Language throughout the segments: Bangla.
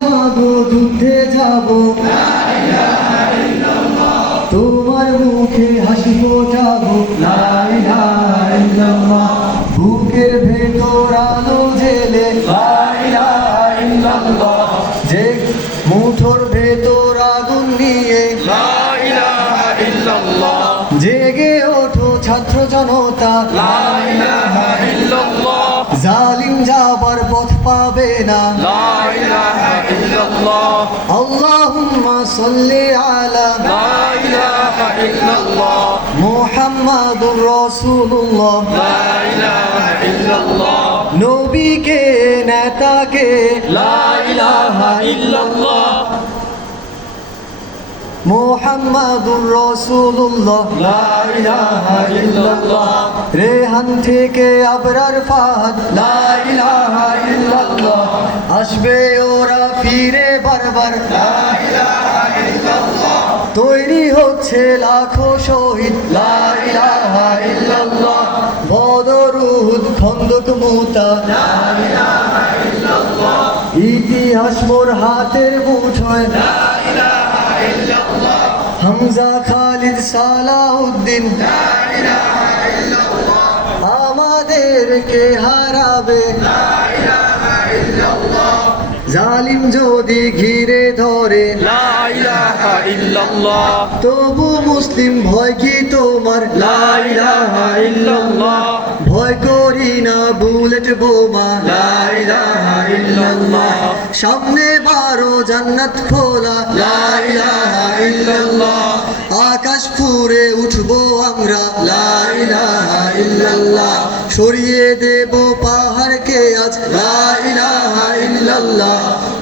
যুদ্ধে যাব, তোমার মুখে হাসি ফোটাবো, লা ইলাহা ইল্লাল্লাহ। বুকের ভেতর আলো জেলে, লা ইলাহা ইল্লাল্লাহ। যে মুঠোর ভেতর আগুন নিয়ে, লা ইলাহা ইল্লাল্লাহ। জেগে ওঠো ছাত্র জনতা, লা ইলাহা ইল্লাল্লাহ। জালিম যাবার পথ পাবে না, লা ইলাহা ইল্লাল্লাহ। আল্লাহুম্মা সাল্লি আলা লা ইলাহা ইল্লাল্লাহ। মুহাম্মাদুর রাসূলুল্লাহ। লা ইলাহা ইল্লাল্লাহ। নবীকে নেতাকে, লা ইলাহা ইল্লাল্লাহ। মুহাম্মাদুর রাসূলুল্লাহ। লা ইলাহা ইল্লাল্লাহ। রেহান থেকে আবরার ফাহাদ, লা ইলাহা ইল্লাল্লাহ। আসবে ওরা ফিরে বারবার, লা ইলাহা ইল্লাল্লাহ। তৈরি হচ্ছে লাখো শহীদ, লা ইলাহা ইল্লাল্লাহ। বদর উহুদ খন্দক মুতা, লা ইলাহা ইল্লাল্লাহ। ইতিহাস মোর হাতের মুঠোয়, লা ইলাহা ইল্লাল্লাহ। হামজা খালিদ সালাউদ্দিন, লা ইলাহা ইল্লাল্লাহ। আমাদেরকে হারাবে, লা ইলাহা ইল্লাল্লাহ। জালিম যদি ঘিরে ধরে, লা ইলাহা ইল্লাল্লাহ। তবু মুসলিম ভয় কি তোমার, লা ইলাহা ইল্লাল্লাহ। ভয় করি না বুলেট বোমা, লা ইলাহা ইল্লাল্লাহ। সামনে বারো জান্নাত খোলা, লা ইলাহা ইল্লাল্লাহ। আকাশ ফুরে উঠবো আমরা, লা ইলাহা ইল্লাল্লাহ। সরিয়ে দেব পাহাড়কে আজ, লা ইলাহা ইল্লাল্লাহ।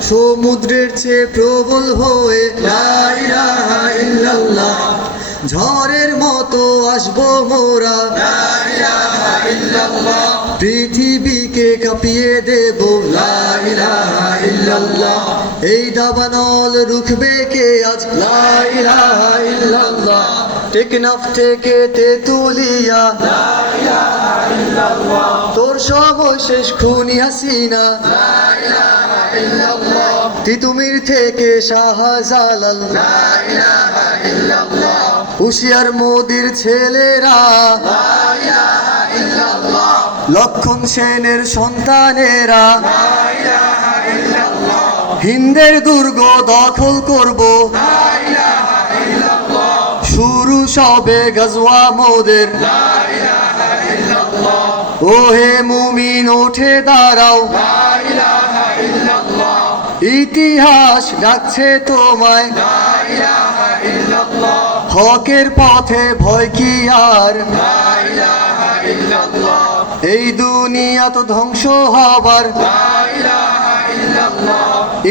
সমুদ্রের চেয়ে প্রবল হয়ে, লা ইলাহা ইল্লাল্লাহ। ঝড়ের মতো আসবো মোরা, লা ইলাহা ইল্লাল্লাহ। পৃথিবীকে কাঁপিয়ে দেব, লা ইলাহা ইল্লাল্লাহ। এই দাবানল রুখবে কে আজ, লা ইলাহা ইল্লাল্লাহ। টেকনাফ থেকে তেতুলিয়া, লা ইলাহা ইল্লাল্লাহ। তোর সময় শেষ খুনি হাসিনা, লা ইলাহা ইল্লাল্লাহ। তিতুমির থেকে শাহজালাল, লা ইলাহা ইল্লাল্লাহ। হুশিয়ার মোদির ছেলেরা, লা ইলাহা ইল্লাল্লাহ। লক্ষণ সেনের সন্তানেরা, লা ইলাহা ইল্লাল্লাহ। হিন্দের দুর্গ দখল করব, লা ইলাহা ইল্লাল্লাহ। শুরু সবে গজওয়া মোদের। লা ইলাহা ইল্লাল্লাহ। ওহে মুমিন ওঠে দাঁড়াও, লা ইলাহা ইল্লাল্লাহ। ইতিহাস ডাকছে তোমায়, লা ইলাহা ইল্লাল্লাহ। হকের পথে ভয় কি আর, লা ইলাহা ইল্লাল্লাহ। এই দুনিয়া তো ধ্বংস হবার, লা ইলাহা ইল্লাল্লাহ।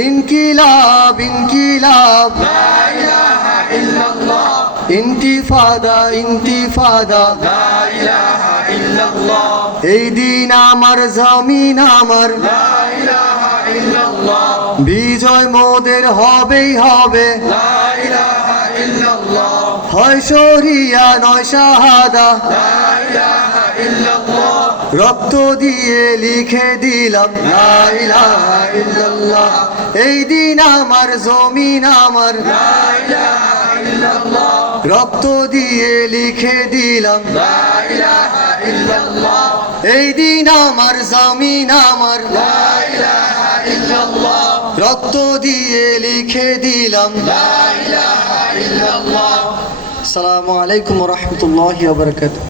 ইনকিলাব ইনকিলাব, লা ইলাহা ইল্লাল্লাহ। ইন্তিফাদা ইন্তিফাদা। লা ইলাহা ইল্লাল্লাহ। এই দিন আমার জমিন আমার, লা ইলাহা ইল্লাল্লাহ। বিজয় মোদের হবেই হবে, লা ইলাহা ইল্লাল্লাহ। হয় শরিয়া নয় শাহাদা। লা ইলাহা ইল্লাল্লাহ। রক্ত দিয়ে লিখে দিলাম, লা ইলাহা ইল্লাল্লাহ। এই দিন আমার জমিন আমার, লা ইলাহা ইল্লাল্লাহ। রক্ত দিয়ে লিখে দিলাম, লা ইলাহা ইল্লাল্লাহ। এই দিন আমার জমিন আমার, লা ইলাহা ইল্লাল্লাহ। রক্ত দিয়ে লিখে দিলাম। লা ইলাহা ইল্লাল্লাহ। আসসালামু আলাইকুম ওয়া রাহমাতুল্লাহি ওয়া বারাকাতুহু।